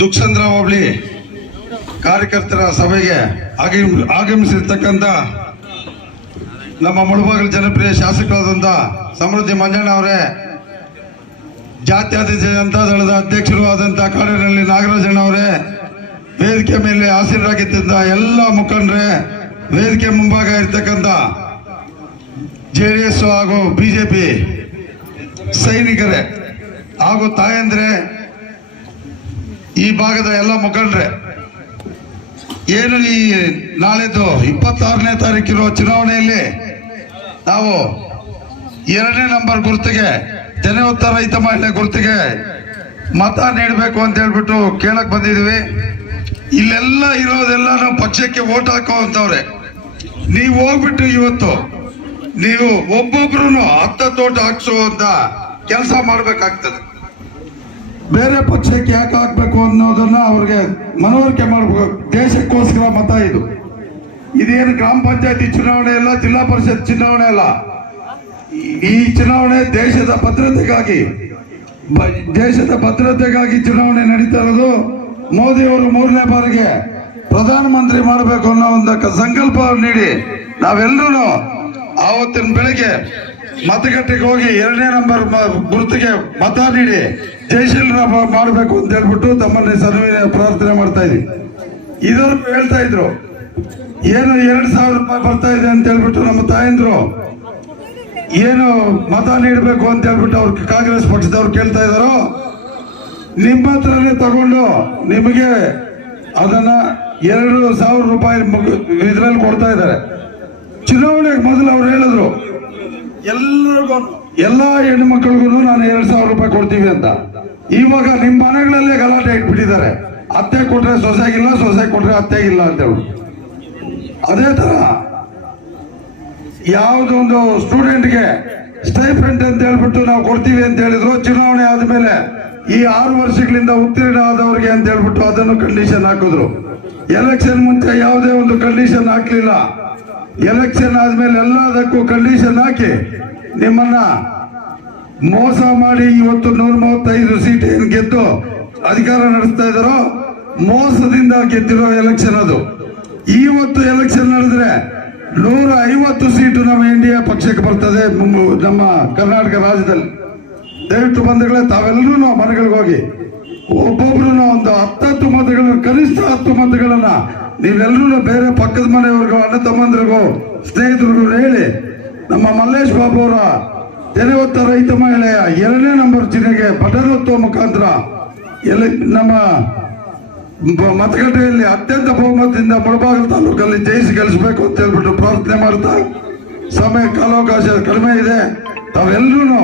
ದುಕ್ಷಂದ್ರ ಹೋಬಳಿ ಕಾರ್ಯಕರ್ತರ ಸಭೆಗೆ ಆಗಮ ಆಗಮಿಸಿರ್ತಕ್ಕಂಥ ನಮ್ಮ ಮುಳಬಾಗಿಲು ಜನಪ್ರಿಯ ಶಾಸಕರಾದಂಥ ಸಮೃದ್ಧಿ ಮಂಜಣ್ಣ ಅವರೇ, ಜಾತ್ಯತೀತ ಜನತಾ ದಳದ ಅಧ್ಯಕ್ಷರು ಆದಂಥ ಕಾಡಿನಲ್ಲಿ ನಾಗರಾಜಣ್ಣ ಅವರೇ, ವೇದಿಕೆ ಮೇಲೆ ಆಸೀನರಾಗಿದ್ದಂಥ ಎಲ್ಲ ಮುಖಂಡರೇ, ವೇದಿಕೆ ಮುಂಭಾಗ ಇರ್ತಕ್ಕಂಥ ಜೆ ಡಿ ಎಸ್ ಹಾಗೂ ಬಿಜೆಪಿ ಸೈನಿಕರೇ ಹಾಗೂ ತಾಯಂದ್ರೆ ಈ ಭಾಗದ ಎಲ್ಲ ಮುಖಂಡ್ರೆ, ಏನು ಈ ನಾಳೆದು ಇಪ್ಪತ್ತಾರನೇ ತಾರೀಕಿರೋ ಚುನಾವಣೆಯಲ್ಲಿ ನಾವು ಎರಡನೇ ನಂಬರ್ ಗುರುತಿಗೆ ಜನೋತ್ತರ ರೈತ ಮಹಿಳೆ ಗುರುತಿಗೆ ಮತ ನೀಡಬೇಕು ಅಂತ ಹೇಳ್ಬಿಟ್ಟು ಕೇಳಕ್ ಬಂದಿದೀವಿ ಇಲ್ಲೆಲ್ಲ ಇರೋದೆಲ್ಲ ನಾವು ಪಕ್ಷಕ್ಕೆ ಓಟ್ ಹಾಕುವಂತವ್ರೆ ನೀವು ಹೋಗ್ಬಿಟ್ಟು ಇವತ್ತು ನೀವು ಒಬ್ಬೊಬ್ರು ಹತ್ತ ತೋಟ ಹಾಕ್ಸುವಂತ ಕೆಲಸ ಮಾಡ್ಬೇಕಾಗ್ತದೆ. ಬೇರೆ ಪಕ್ಷಕ್ಕೆ ಯಾಕೆ ಹಾಕ್ಬೇಕು ಅನ್ನೋದನ್ನ ಅವ್ರಿಗೆ ಮನವರಿಕೆ ಮಾಡಬೇಕು. ದೇಶಕ್ಕೋಸ್ಕರ ಮತ ಇದು. ಇದೇನು ಗ್ರಾಮ ಪಂಚಾಯತಿ ಚುನಾವಣೆ ಅಲ್ಲ, ಜಿಲ್ಲಾ ಪರಿಷತ್ ಚುನಾವಣೆ ಅಲ್ಲ. ಈ ಚುನಾವಣೆ ದೇಶದ ಭದ್ರತೆಗಾಗಿ ದೇಶದ ಭದ್ರತೆಗಾಗಿ ಚುನಾವಣೆ ನಡೀತಾ ಇರೋದು ಮೋದಿ ಅವರು ಮೂರನೇ ಬಾರಿಗೆ. ಪ್ರಧಾನಮಂತ್ರಿ ಮಾಡಬೇಕು ಅನ್ನೋ ಒಂದು ಸಂಕಲ್ಪ ನೀಡಿ ನಾವೆಲ್ಲರೂ ಆವತ್ತಿನ ಬೆಳಗ್ಗೆ ಮತಗಟ್ಟೆಗೆ ಹೋಗಿ ಎರಡನೇ ನಂಬರ್ ಗುರುತಿಗೆ ಮತ ನೀಡಿ ಜಯಶೀಲರ ಮಾಡಬೇಕು ಅಂತ ಹೇಳ್ಬಿಟ್ಟು ತಮ್ಮಲ್ಲಿ ಸರ್ವೇ ಪ್ರಾರ್ಥನೆ ಮಾಡ್ತಾ ಇದ್ವಿ. ಇದನ್ನು ಹೇಳ್ತಾ ಇದ್ರು, ಏನು ಎರಡು ಸಾವಿರ ರೂಪಾಯಿ ಬರ್ತಾ ಇದೆ ಅಂತ ಹೇಳ್ಬಿಟ್ಟು ನಮ್ಮ ತಾಯಂದ್ರು, ಏನು ಮತ ನೀಡಬೇಕು ಅಂತ ಹೇಳ್ಬಿಟ್ಟು ಅವ್ರು ಕಾಂಗ್ರೆಸ್ ಪಕ್ಷದವ್ರು ಕೇಳ್ತಾ ಇದಾರೋ, ನಿಮ್ಮ ಹತ್ರನೇ ತಗೊಂಡು ನಿಮಗೆ ಅದನ್ನ ಎರಡು ಸಾವಿರ ರೂಪಾಯಿ ಇದರಲ್ಲಿ ಕೊಡ್ತಾ ಇದ್ದಾರೆ. ಚುನಾವಣೆಗೆ ಮೊದಲು ಅವ್ರು ಹೇಳಿದ್ರು ಎಲ್ಲರಿಗೂ, ಎಲ್ಲ ಹೆಣ್ಮಕ್ಳಿಗೂ ನಾನು ಎರಡ್ ಸಾವಿರ ರೂಪಾಯಿ ಕೊಡ್ತೀವಿ ಅಂತ. ಇವಾಗ ನಿಮ್ಮ ಮನೆಗಳಲ್ಲೇ ಗಲಾಟೆ ಇಟ್ಬಿಟ್ಟಿದ್ದಾರೆ. ಅತ್ತೆ ಕೊಟ್ರೆ ಸೊಸೆಗಿಲ್ಲ ಸೊಸೆ ಕೊಟ್ರೆ ಅತ್ತೆಗಿಲ್ಲ ಅಂತ ಹೇಳಿ. ಅದೇ ತರ ಯಾವುದೊಂದು ಸ್ಟೂಡೆಂಟ್ಗೆ ಸ್ಟೈಫೆಂಟ್ ಅಂತ ಹೇಳ್ಬಿಟ್ಟು ನಾವು ಕೊಡ್ತೀವಿ ಅಂತ ಹೇಳಿದ್ರು, ಚುನಾವಣೆ ಆದ್ಮೇಲೆ ಈ ಆರು ವರ್ಷಗಳಿಂದ ಉತ್ತೀರ್ಣ ಆದವ್ರಿಗೆ ಅಂತ ಹೇಳ್ಬಿಟ್ಟು ಅದನ್ನು ಕಂಡೀಷನ್ ಹಾಕಿದ್ರು. ಎಲೆಕ್ಷನ್ ಮುಂಚೆ ಯಾವುದೇ ಒಂದು ಕಂಡೀಷನ್ ಹಾಕ್ಲಿಲ್ಲ. ಎಲೆಕ್ಷನ್ ಆದ್ಮೇಲೆ ಎಲ್ಲದಕ್ಕೂ ಕಂಡೀಷನ್ ಹಾಕಿ ನಿಮ್ಮನ್ನ ಮೋಸ ಮಾಡಿ ಇವತ್ತು ನೂರ ಮೂವತ್ತೈದು ಸೀಟ್ ಏನು ಗೆದ್ದು ಅಧಿಕಾರ ನಡೆಸ್ತಾ ಇದ್ದಾರೋ, ಮೋಸದಿಂದ ಗೆದ್ದಿರೋ ಎಲೆಕ್ಷನ್ ಅದು. ಇವತ್ತು ಎಲೆಕ್ಷನ್ ನಡೆದ್ರೆ ನೂರ ಐವತ್ತು ಸೀಟು ನಮ್ಮ ಇಂಡಿಯಾ ಪಕ್ಷಕ್ಕೆ ಬರ್ತದೆ, ನಮ್ಮ ಕರ್ನಾಟಕ ರಾಜ್ಯದಲ್ಲಿ. ದಯವಿಟ್ಟು ಬಂಧುಗಳೇ, ತಾವೆಲ್ಲರೂ ಮನೆಗಳಿಗೆ ಹೋಗಿ ಒಬ್ಬೊಬ್ರು ಒಂದು ಹತ್ತತ್ತು ಮತಗಳನ್ನು, ಕನಿಷ್ಠ ಹತ್ತು ಮತಗಳನ್ನ ನೀವೆಲ್ಲರೂ ಬೇರೆ ಪಕ್ಕದ ಮನೆಯವ್ರಿಗೂ, ಅಣ್ಣ ತಮ್ಮಂದ್ರಿಗೂ, ಸ್ನೇಹಿತರಿಗೂ ಹೇಳಿ. ನಮ್ಮ ಮಲ್ಲೇಶ್ ಬಾಬು ಅವರ ತೆರೆವತ್ತ ರೈತ ಮಹಿಳೆಯ ಎರಡನೇ ನಂಬರ್ ಜಿಲ್ಲೆಗೆ ಬಟನ್ ಒತ್ತುವ ಮುಖಾಂತರ ಎಲ್ಲಿ ನಮ್ಮ ಮತಗಟ್ಟೆಯಲ್ಲಿ ಅತ್ಯಂತ ಬಹುಮತದಿಂದ ಮುಳಬಾಗಲ ತಾಲೂಕಲ್ಲಿ ಜಯಿಸಿ ಗೆಲ್ಲಿಸಬೇಕು ಅಂತ ಹೇಳ್ಬಿಟ್ಟು ಪ್ರಾರ್ಥನೆ ಮಾಡ್ತಾ ಸಮಯ ಕಾಲಾವಕಾಶ ಕಡಿಮೆ ಇದೆ. ತಾವೆಲ್ಲರೂ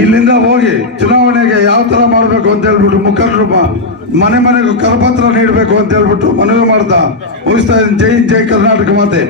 ಇಲ್ಲಿಂದ ಹೋಗಿ ಚುನಾವಣೆಗೆ ಯಾವ ತರ ಮಾಡಬೇಕು ಅಂತ ಹೇಳ್ಬಿಟ್ಟು ಮುಖಂಡರು ಮನೆ ಮನೆಗೂ ಕರಪತ್ರ ನೀಡಬೇಕು ಅಂತ ಹೇಳ್ಬಿಟ್ಟು ಮನವಿ ಮಾಡ್ತಾ ಮುಗಿಸ್ತಾ ಇದ್ದೀನಿ. ಜೈ ಜೈ ಕರ್ನಾಟಕ ಮಾತೆ.